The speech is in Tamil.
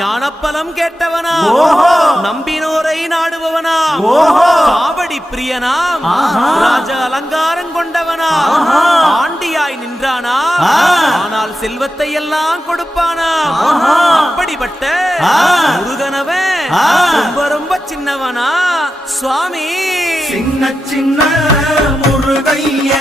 ஞானப்பலம் கேட்டவனா நம்பினோரை நாடுபவனா காவடி பிரியனாம் ராஜ அலங்காரம் கொண்டவனா ஆண்டியாய் நின்றானா ஆனால் செல்வத்தை எல்லாம் கொடுப்பானா அப்படிப்பட்ட முருகனவன் ரொம்ப ரொம்ப சின்னவனா சுவாமி சின்ன சின்ன முருகைய